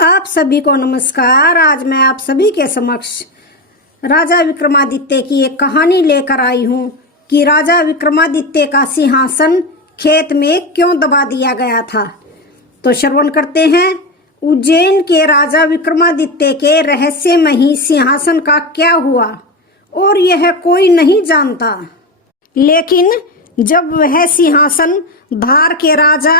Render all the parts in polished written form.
आप सभी को नमस्कार। आज मैं आप सभी के समक्ष राजा विक्रमादित्य की एक कहानी लेकर आई हूँ कि राजा विक्रमादित्य का सिंहासन खेत में क्यों दबा दिया गया था। तो श्रवण करते हैं। उज्जैन के राजा विक्रमादित्य के रहस्यमयी सिंहासन का क्या हुआ और यह कोई नहीं जानता। लेकिन जब वह सिंहासन धार के राजा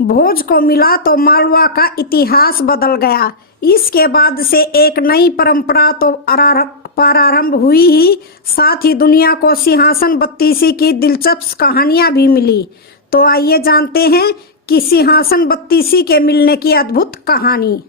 भोज को मिला तो मालवा का इतिहास बदल गया। इसके बाद से एक नई परंपरा तो प्रारंभ हुई ही, साथ ही दुनिया को सिंहासन बत्तीसी की दिलचस्प कहानियां भी मिली। तो आइए जानते हैं कि सिंहासन बत्तीसी के मिलने की अद्भुत कहानी।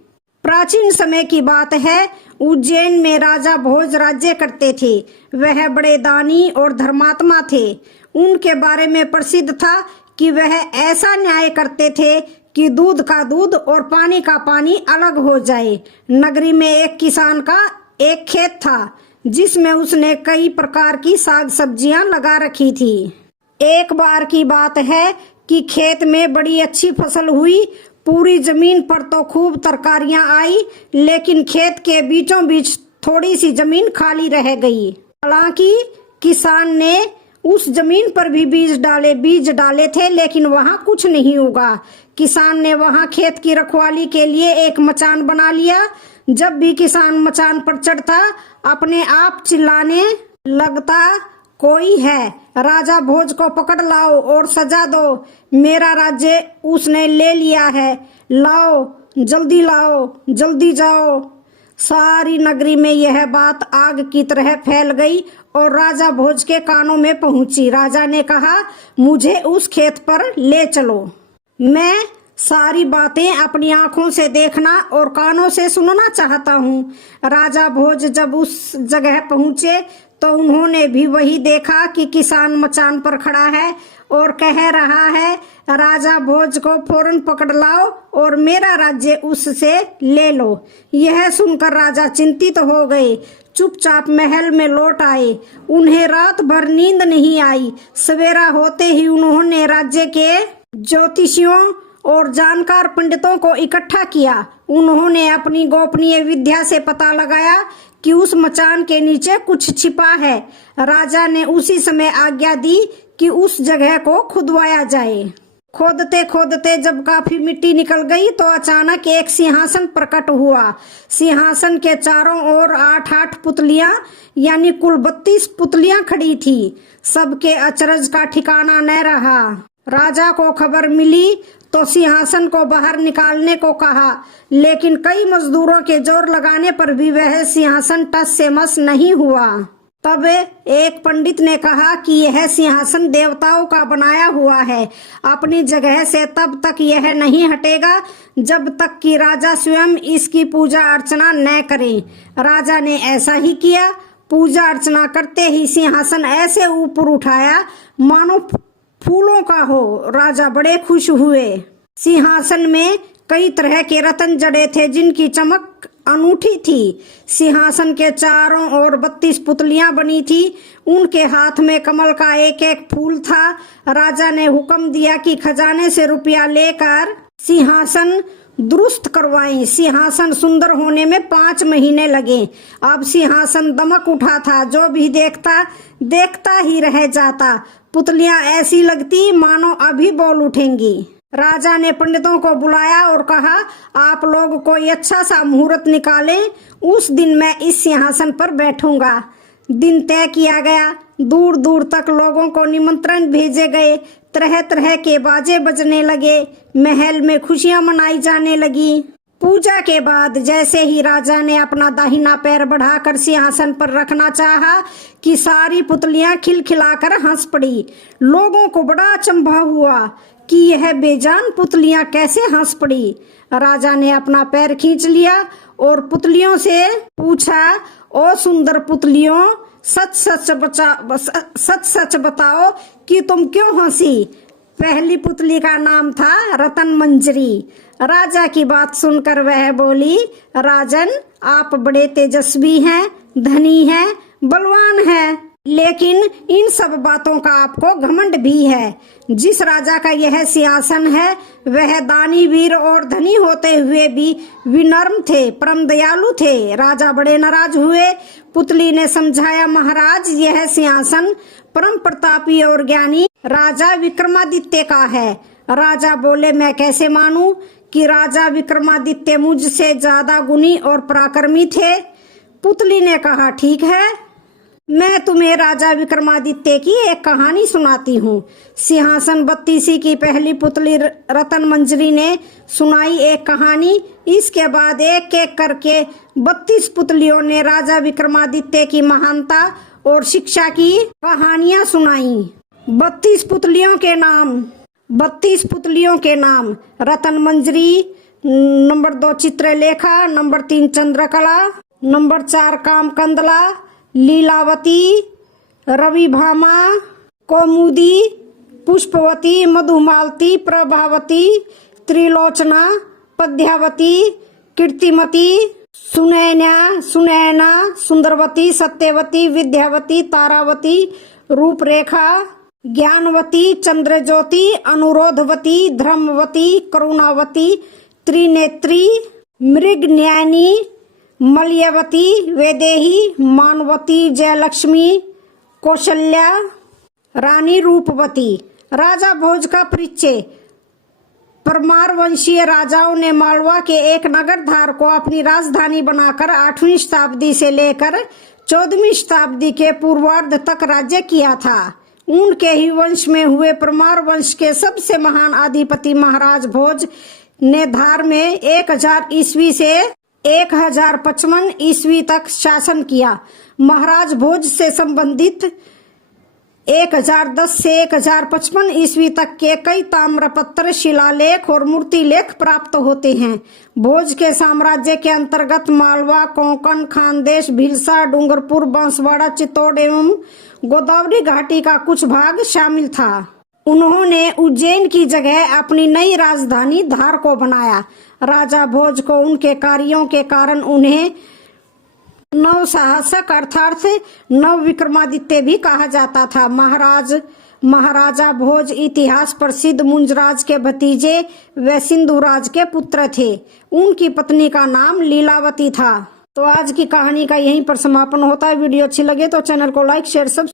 प्राचीन समय की बात है। उज्जैन में राजा भोज राज्य करते थे। वह बड़े दानी और धर्मात्मा थे। उनके बारे में प्रसिद्ध था कि वह ऐसा न्याय करते थे कि दूध का दूध और पानी का पानी अलग हो जाए। नगरी में एक किसान का एक खेत था जिसमें उसने कई प्रकार की साग सब्जियां लगा रखी थी। एक बार की बात है कि खेत में बड़ी अच्छी फसल हुई। पूरी जमीन पर तो खूब तरकारियां आई, लेकिन खेत के बीचों बीच थोड़ी सी जमीन खाली रह गई। हालांकि किसान ने उस जमीन पर भी बीज डाले थे, लेकिन वहां कुछ नहीं उगा। किसान ने वहां खेत की रखवाली के लिए एक मचान बना लिया। जब भी किसान मचान पर चढ़ता, अपने आप चिल्लाने लगता, कोई है, राजा भोज को पकड़ लाओ और सजा दो। मेरा राज्य उसने ले लिया है। लाओ, जल्दी लाओ, जल्दी जाओ। सारी नगरी में यह बात आग की तरह फैल गई और राजा भोज के कानों में पहुंची। राजा ने कहा, मुझे उस खेत पर ले चलो। मैं सारी बातें अपनी आंखों से देखना और कानों से सुनना चाहता हूँ। राजा भोज जब उस जगह पहुंचे तो उन्होंने भी वही देखा कि किसान मचान पर खड़ा है और कह रहा है, राजा भोज को फौरन पकड़ लाओ और मेरा राज्य उससे ले लो। यह सुनकर राजा चिंतित हो गए। चुपचाप महल में लौट आए। उन्हें रात भर नींद नहीं आई। सवेरा होते ही उन्होंने राज्य के ज्योतिषियों और जानकार पंडितों को इकट्ठा किया। उन्होंने अपनी गोपनीय विद्या से पता लगाया कि उस मचान के नीचे कुछ छिपा है। राजा ने उसी समय आज्ञा दी कि उस जगह को खुदवाया जाए। खोदते खोदते जब काफी मिट्टी निकल गई तो अचानक एक सिंहासन प्रकट हुआ। सिंहासन के चारों ओर 8-8 पुतलियां यानी कुल 32 पुतलियां खड़ी थी। सबके अचरज का ठिकाना न रहा। राजा को खबर मिली तो सिंहासन को बाहर निकालने को कहा, लेकिन कई मजदूरों के जोर लगाने पर भी वह सिंहासन टस से मस नहीं हुआ। तब एक पंडित ने कहा कि यह सिंहासन देवताओं का बनाया हुआ है। अपनी जगह से तब तक यह नहीं हटेगा जब तक कि राजा स्वयं इसकी पूजा अर्चना न करे। राजा ने ऐसा ही किया। पूजा अर्चना करते ही सिंहासन ऐसे ऊपर उठाया मानो फूलों का हो। राजा बड़े खुश हुए। सिंहासन में कई तरह के रत्न जड़े थे जिनकी चमक अनूठी थी। सिंहासन के चारों ओर 32 पुतलियां बनी थी। उनके हाथ में कमल का एक एक फूल था। राजा ने हुक्म दिया कि खजाने से रुपया लेकर सिंहासन दुरुस्त करवाएं। सिंहासन सुंदर होने में 5 महीने लगे। अब सिंहासन दमक उठा था। जो भी देखता ही रह जाता। पुतलियां ऐसी लगती मानो अभी बोल उठेंगी। राजा ने पंडितों को बुलाया और कहा, आप लोग कोई अच्छा सा मुहूर्त निकालें। उस दिन मैं इस सिंहासन पर बैठूंगा। दिन तय किया गया। दूर दूर तक लोगों को निमंत्रण भेजे गए। तरह तरह के बाजे बजने लगे। महल में खुशियां मनाई जाने लगी। पूजा के बाद जैसे ही राजा ने अपना दाहिना पैर बढ़ाकर सिंहासन पर रखना चाहा कि सारी पुतलियां खिलखिलाकर हंस पड़ी। लोगों को बड़ा अचंभा हुआ कि यह बेजान पुतलियां कैसे हंस पड़ी। राजा ने अपना पैर खींच लिया और पुतलियों से पूछा, ओ सुंदर पुतलियों, सच सच बताओ कि तुम क्यों हंसी। पहली पुतली का नाम था रतन मंजरी। राजा की बात सुनकर वह बोली, राजन, आप बड़े तेजस्वी हैं, धनी हैं, बलवान हैं। लेकिन इन सब बातों का आपको घमंड भी है। जिस राजा का यह सिंहासन है वह दानी, वीर और धनी होते हुए भी विनम्र थे, परम दयालु थे। राजा बड़े नाराज हुए। पुतली ने समझाया, महाराज यह सिंहासन परम प्रतापी और ज्ञानी राजा विक्रमादित्य का है। राजा बोले, मैं कैसे मानूं कि राजा विक्रमादित्य मुझसे ज्यादा गुणी और पराक्रमी थे। पुतली ने कहा, ठीक है, मैं तुम्हें राजा विक्रमादित्य की एक कहानी सुनाती हूँ। सिंहासन बत्तीसी की पहली पुतली रतन मंजरी ने सुनाई एक कहानी। इसके बाद एक एक करके 32 पुतलियों ने राजा विक्रमादित्य की महानता और शिक्षा की कहानियां सुनाई। 32 पुतलियों के नाम Ratan Manjari, number 2 Chitralekha, number 3 Chandrakala, number 4 Kamkandala, Leelavati, Ravibhama, Kaumudi, Pushpavati, Madhumalti, Prabhavati, Trilochana, Padyavati, Kirtimati, Sunaina, Sundarvati, Satyavati, Vidyavati, Taravati, Rooprekha, Gyanvati, Chandrajyoti, अनुरोधवती, Dharmavati, करुणावती, त्रिनेत्री, मृगन्यायनी, Malayavati, Vaidehi, Manvati, Jayalakshmi, Kaushalya, रानी रूपवती। राजा भोज का परिचय। परमार वंशीय राजाओं ने मालवा के एक नगर धार को अपनी राजधानी बनाकर 8वीं शताब्दी से लेकर 14वीं शताब्दी के पूर्वार्ध तक राज्य किया था। उनके ही वंश में हुए परमार वंश के सबसे महान अधिपति महाराज भोज ने धार में 1000 ईस्वी से 1055 ईस्वी तक शासन किया। महाराज भोज से संबंधित 1010 से 1055 ईस्वी तक के कई ताम्रपत्र, शिलालेख और मूर्ति लेख प्राप्त होते हैं। भोज के साम्राज्य के अंतर्गत मालवा, कोंकण, खानदेश, भिलसा, डूंगरपुर, बांसवाड़ा, चित्तौड़ एवं गोदावरी घाटी का कुछ भाग शामिल था। उन्होंने उज्जैन की जगह अपनी नई राजधानी धार को बनाया। राजा भोज को उनके कार्यों के कारण उन्हें नव साहसक अर्थात नव विक्रमादित्य भी कहा जाता था। महाराजा भोज इतिहास प्रसिद्ध मुंजराज के भतीजे व सिंधुराज के पुत्र थे। उनकी पत्नी का नाम लीलावती था। तो आज की कहानी का यहीं पर समापन होता है। वीडियो अच्छी लगे तो चैनल को लाइक, शेयर, सब्सक्राइब